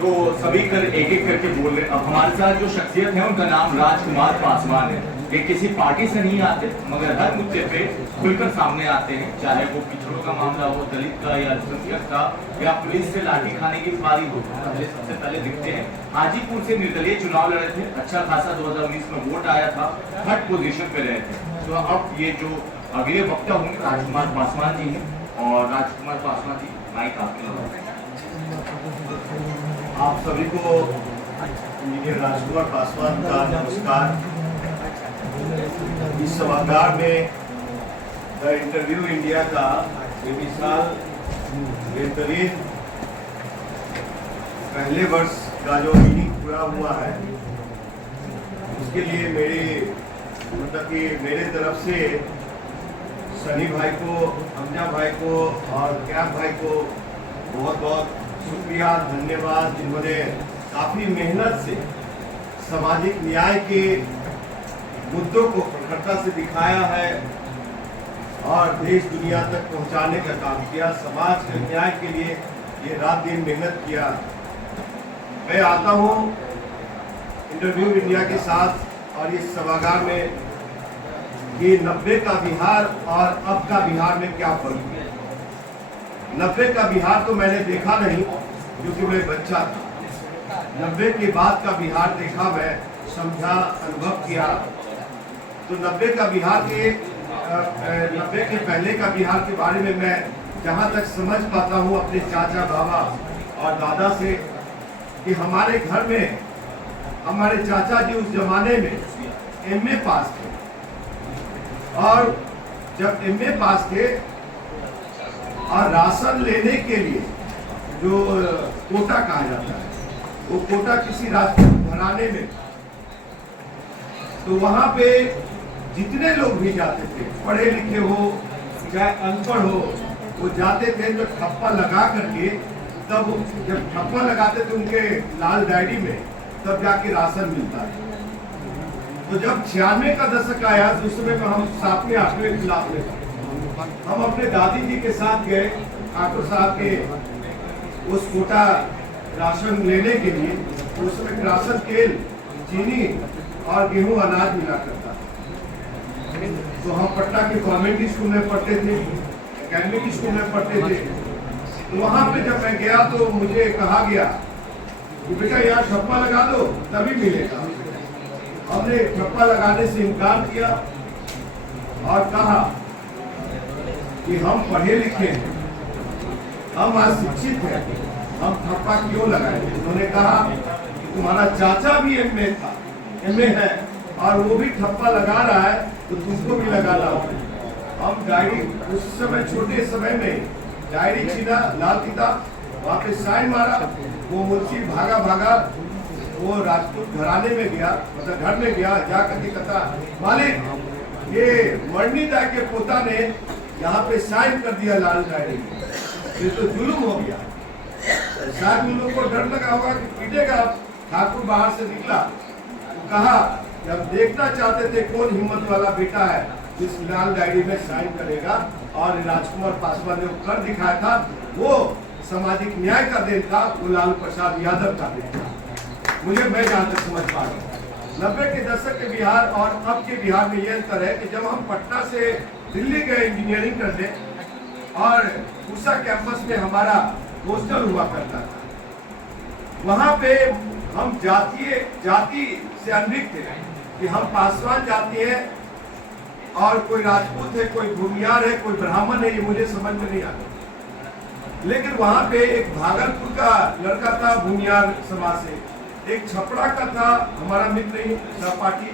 तो सभी कर एक एक करके बोल रहे हैं। अब हमारे साथ जो शख्सियत है उनका नाम राजकुमार पासवान है। ये किसी पार्टी से नहीं आते, मगर हर मुद्दे पे खुलकर सामने आते हैं, चाहे वो पिछड़ों का मामला हो, दलित का या अल्पसंख्यक का, या पुलिस से लाठी खाने की बारी हो, सबसे पहले दिखते हैं। हाजीपुर से निर्दलीय चुनाव लड़े थे, अच्छा खासा 2019 में वोट आया था, थर्ड पोजीशन पे रहे थे। तो अब ये जो अगले वक्ता होंगे राजकुमार पासवान जी हैं, और राजकुमार पासवान जी माइक आपके। आप सभी को इंजीनियर राजकुमार पासवान का नमस्कार। इस सभागार में द इंटरव्यू इंडिया का ये मिसाल बेहतरीन पहले वर्ष का जो मीटिंग पूरा हुआ है, उसके लिए मेरे तरफ से सनी भाई को, हमजा भाई को और कैब भाई को बहुत बहुत शुक्रिया, धन्यवाद, जिन्होंने काफ़ी मेहनत से सामाजिक न्याय के मुद्दों को प्रखरता से दिखाया है और देश दुनिया तक पहुंचाने का काम किया। समाज के न्याय के लिए ये रात दिन मेहनत किया। मैं आता हूँ इंटरव्यू इंडिया के साथ और इस सभागार में ये 90 का बिहार और अब का बिहार में क्या फर्क है। 90 का बिहार तो मैंने देखा नहीं क्योंकि मैं बच्चा था। 90 के बाद का बिहार देखा, मैं समझा, अनुभव किया। तो 90 का बिहार के 90 के पहले का बिहार के बारे में मैं जहाँ तक समझ पाता हूँ अपने चाचा, बाबा और दादा से, कि हमारे घर में हमारे चाचा जी उस जमाने में एमए पास थे, और जब एमए पास थे और राशन लेने के लिए जो कोटा कहा जाता है, वो कोटा किसी राजपूत घराने में, तो वहां पे जितने लोग भी जाते थे, पढ़े लिखे हो चाहे अनपढ़ हो, वो जाते थे तो ठप्पा लगा करके, तब जब ठप्पा लगाते थे उनके लाल डायरी में, तब जाके राशन मिलता है। तो जब 96 का दशक आया, तो उस समय में हम 7वें 8वें क्लास में थे। हम अपने दादी जी के साथ गए ठाकुर साहब के उस कोटा राशन लेने के लिए। उसमें राशन, तेल, चीनी और गेहूं अनाज मिला करता था। तो हम पटना के गवर्नमेंट स्कूल में पढ़ते थे, एकेडमिक स्कूल में पढ़ते थे। तो वहाँ पे जब मैं गया तो मुझे कहा गया कि बेटा यहाँ ठप्पा लगा दो तभी मिलेगा। हमने ठप्पा लगाने से इनकार किया और कहा कि हम पढ़े लिखे हैं, हम आज शिक्षित हैं, हम ठप्पा क्यों लगाएं। उन्होंने कहा कि तुम्हारा चाचा भी एमए था, एमए है, और वो भी ठप्पा लगा रहा है, तो तुमको भी लगाना होगा। हम डायरी, उस समय छोटे समय में डायरी छीना, लाल किताब, वहाँ पे साइन मारा। वो मुंशी भागा वो राजपूत घराने में गया, मतलब घर में गया, जाकर के कहता, मालिक ये मरनी दाई के पोता ने यहाँ पे साइन कर दिया लाल डायरी में, ये तो जुल्म हो गया। शायद उन लोगों को डर लगा होगा कि पीटेगा। ठाकुर बाहर से निकला तो कहा, जब देखना चाहते थे कौन हिम्मत वाला बेटा है जिस लाल डायरी में साइन करेगा, और राजकुमार पासवान ने कर दिखाया था, वो सामाजिक न्याय का देन था, वो लालू प्रसाद यादव का देन था। मैं जहाँ तक समझ पा रहा हूँ 90 के दशक के बिहार और अब के बिहार में ये अंतर है कि जब हम पटना से दिल्ली गए इंजीनियरिंग करने, और उषा कैंपस में हमारा हॉस्टल हुआ करता था, वहाँ पे हम जाति से अनभिज्ञ थे कि हम पासवान जाति है और कोई राजपूत है, कोई भूमियार है, कोई ब्राह्मण है, ये मुझे समझ में नहीं आता। लेकिन वहाँ पे एक भागलपुर का लड़का था भूमियार समाज से, एक छपरा का था हमारा मित्र ही सहपाठी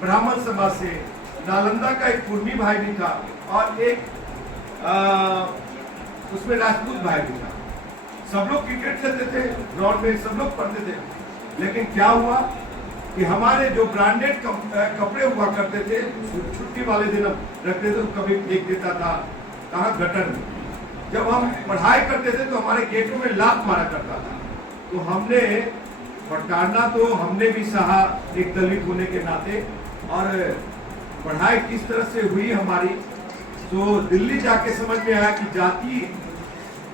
ब्राह्मण समाज से, नालंदा का एक कुर्मी भाई भी था, और एक उसमें राजपूत भाई भी था। सब लोग क्रिकेट खेलते थे ग्राउंड में, सब लोग पढ़ते थे। लेकिन क्या हुआ कि हमारे जो ब्रांडेड कपड़े हुआ करते थे, छुट्टी वाले दिन रखते थे, तो कभी फेंक देता था कहाँ, गटर में। जब हम पढ़ाई करते थे तो हमारे गेटों में लात मारा करता था। तो हमने फटकारना तो हमने भी सहा एक दलित होने के नाते, और पढ़ाई किस तरह से हुई हमारी, तो दिल्ली जाके समझ में आया कि जाति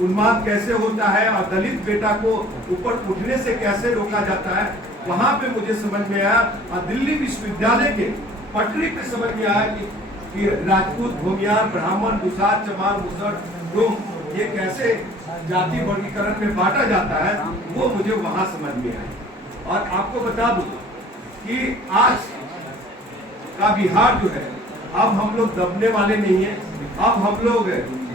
उन्माद कैसे होता है और दलित बेटा को ऊपर उठने से कैसे रोका जाता है, वहां पे मुझे समझ में आया। और दिल्ली विश्वविद्यालय के पटरी पे समझ में आया कि राजपूत, भूमियार, ब्राह्मण, दुसार, चमार, मुसर, डोम ये कैसे जाति वर्गीकरण में बांटा जाता है, वो मुझे वहां समझ में आया। और आपको बता दूं कि आज का बिहार जो है, अब हम लोग दबने वाले नहीं है, अब हम लोग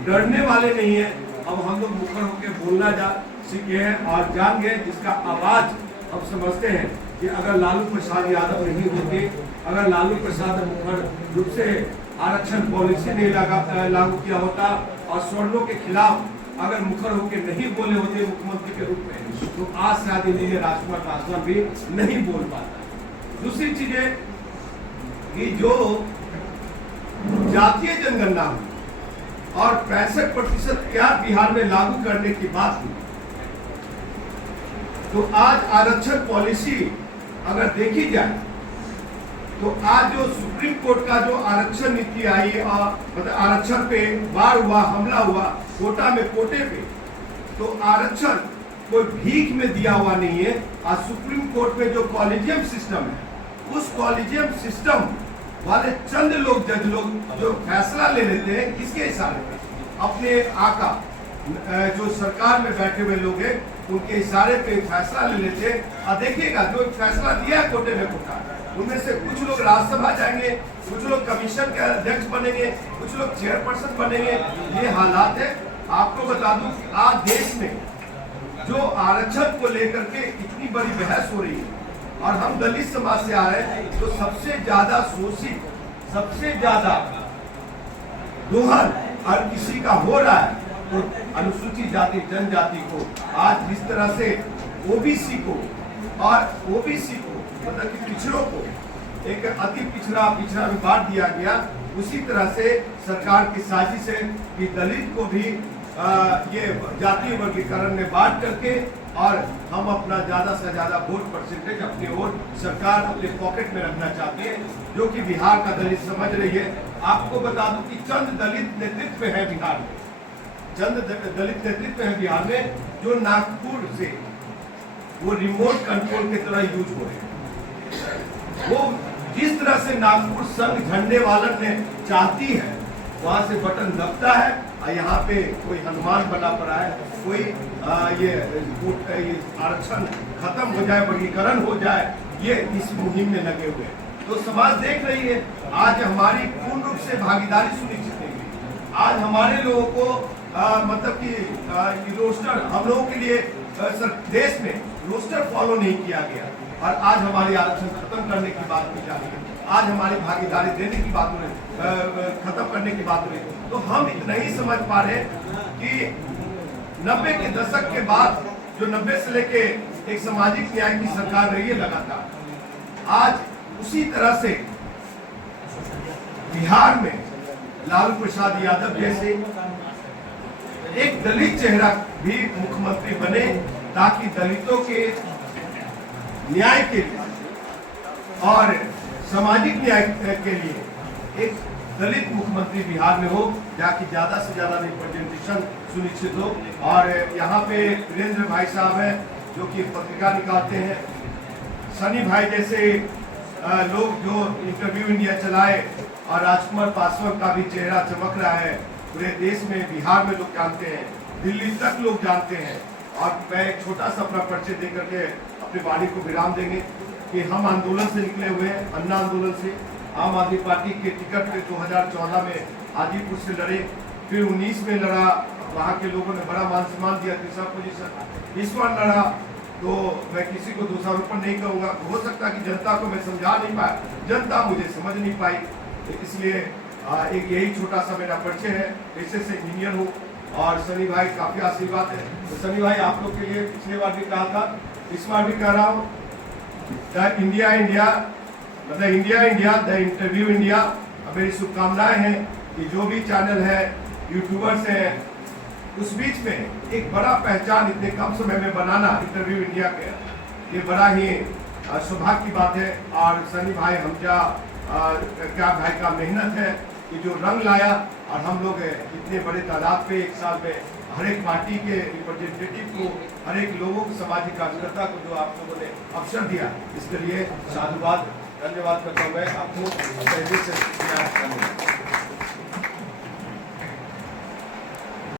डरने वाले नहीं है, अब हम लोग मुखर होकर बोलना सीखे हैं और जान गए, जिसका आवाज हम समझते हैं कि अगर लालू प्रसाद यादव नहीं होते, अगर लालू प्रसाद मुखर रूप से आरक्षण पॉलिसी नहीं लागू किया होता और स्वर्णों के खिलाफ अगर मुखर होकर नहीं बोले होते मुख्यमंत्री के रूप में, तो आज शायद इंजीनियर राजकुमार पासवान भी नहीं बोल पाता। दूसरी चीज है कि जो जातीय जनगणना हुई और 65% क्या बिहार में लागू करने की बात हुई, तो आज आरक्षण पॉलिसी अगर देखी जाए तो आज जो सुप्रीम कोर्ट का जो आरक्षण नीति आई और मतलब आरक्षण पे वार हुआ, हमला हुआ, कोटा में कोटे पे, तो आरक्षण कोई भीख में दिया हुआ नहीं है। आज सुप्रीम कोर्ट में जो कॉलेजियम सिस्टम है, उस कॉलेजियम सिस्टम वाले चंद लोग, जज लोग जो फैसला ले लेते हैं, किसके इशारे पे? अपने आका जो सरकार में बैठे हुए लोग हैं, उनके इशारे पे फैसला ले लेते हैं। और देखिएगा जो फैसला दिया है कोटे में कोटा, उनमें से कुछ लोग राज्यसभा जाएंगे, कुछ लोग कमीशन के अध्यक्ष बनेंगे, कुछ लोग चेयरपर्सन बनेंगे। ये हालात है। आपको बता दूं कि आज देश में जो आरक्षण को लेकर के इतनी बड़ी बहस हो रही है और हम दलित समाज से आ रहे हैं, तो सबसे ज्यादा शोषित, सबसे ज्यादा दोहन हर किसी का हो रहा है, तो अनुसूचित जाति जनजाति को आज जिस तरह से ओबीसी को और ओबीसी को मतलब कि पिछड़ों को एक अति पिछड़ा में बांट दिया गया, उसी तरह से सरकार की साजिश है कि दलित को भी ये जातीय वर्गीकरण में बांट करके और हम अपना ज्यादा से ज्यादा वोट परसेंटेज अपनी ओर सरकार अपने पॉकेट में रखना चाहती है, जो कि बिहार का दलित समझ रही है। आपको बता दूं कि चंद दलित नेतृत्व है बिहार में, चंद दलित नेतृत्व है बिहार में, जो नागपुर से वो रिमोट कंट्रोल की तरह यूज हो रहे हैं। वो जिस तरह से नागपुर संघ झंडे वालन ने चाहती है, वहां से बटन दबता है और यहाँ पे कोई हनुमान बना पड़ा है, कोई ये आरक्षण खत्म हो जाए, वर्गीकरण हो जाए, ये इस मुहिम में लगे हुए हैं। तो समाज देख रही है, आज हमारी पूर्ण रूप से भागीदारी सुनिश्चित नहीं हुई। आज हमारे लोगों को मतलब कि रोस्टर हम लोगों के लिए देश में रोस्टर फॉलो नहीं किया गया और आज हमारी आरक्षण खत्म करने की बात की जा रही है, आज हमारी भागीदारी देने की बात हो रही, खत्म करने की बात हो रही। तो हम इतना ही समझ पा रहे कि 90 के दशक के बाद जो 90 से लेके एक सामाजिक न्याय की सरकार रही है लगातार, आज उसी तरह से बिहार में लालू प्रसाद यादव जैसे एक दलित चेहरा भी मुख्यमंत्री बने, ताकि दलितों के न्याय के लिए और सामाजिक न्याय के लिए एक दलित मुख्यमंत्री बिहार में हो, जाकि ज्यादा से ज्यादा रिप्रेजेंटेशन सुनिश्चित हो। और यहाँ पे वीरेंद्र भाई साहब हैं जो कि पत्रिका निकालते हैं, सनी भाई जैसे लोग जो इंटरव्यू इंडिया चलाए, और राजकुमार पासवान का भी चेहरा चमक रहा है पूरे देश में, बिहार में लोग जानते हैं, दिल्ली तक लोग जानते हैं। और मैं एक छोटा सा अपना परिचय दे करके अपनी वाणी को विराम देंगे कि हम आंदोलन से निकले हुए हैं, अन्ना आंदोलन से। आम आदमी पार्टी के टिकट पे 2014 में हाजीपुर से लड़े, फिर 19 में लड़ा, वहाँ के लोगों ने बड़ा मान सम्मान दिया, तीसरा पोजीशन। इस बार लड़ा तो मैं किसी को दोषारोपण नहीं करूँगा, हो सकता कि जनता को मैं समझा नहीं पाया, जनता मुझे समझ नहीं पाई, इसलिए एक यही छोटा सा मेरा परिचय है। पेशे से इंजीनियर हूँ और सनी भाई काफी आशीर्वाद है। तो सनी भाई आप लोग के लिए पिछले बार भी कहा था, इस बार भी कह रहा हूँ, द इंडिया इंडिया मतलब इंडिया द इंटरव्यू इंडिया, मेरी शुभकामनाएं हैं कि जो भी चैनल है, यूट्यूबर्स हैं, उस बीच में एक बड़ा पहचान इतने कम समय में बनाना इंटरव्यू इंडिया के, ये बड़ा ही सौभाग्य की बात है। और सनी भाई हम क्या भाई का मेहनत है कि जो रंग लाया, और हम लोग इतने बड़े तादाद पे एक साल में हर एक पार्टी के रिप्रेजेंटेटिव को, हर एक लोगों को, सामाजिक कार्यकर्ता को जो आप लोगों ने अवसर दिया, इसके लिए साधुवाद धन्यवाद करता हूँ मैं आपको।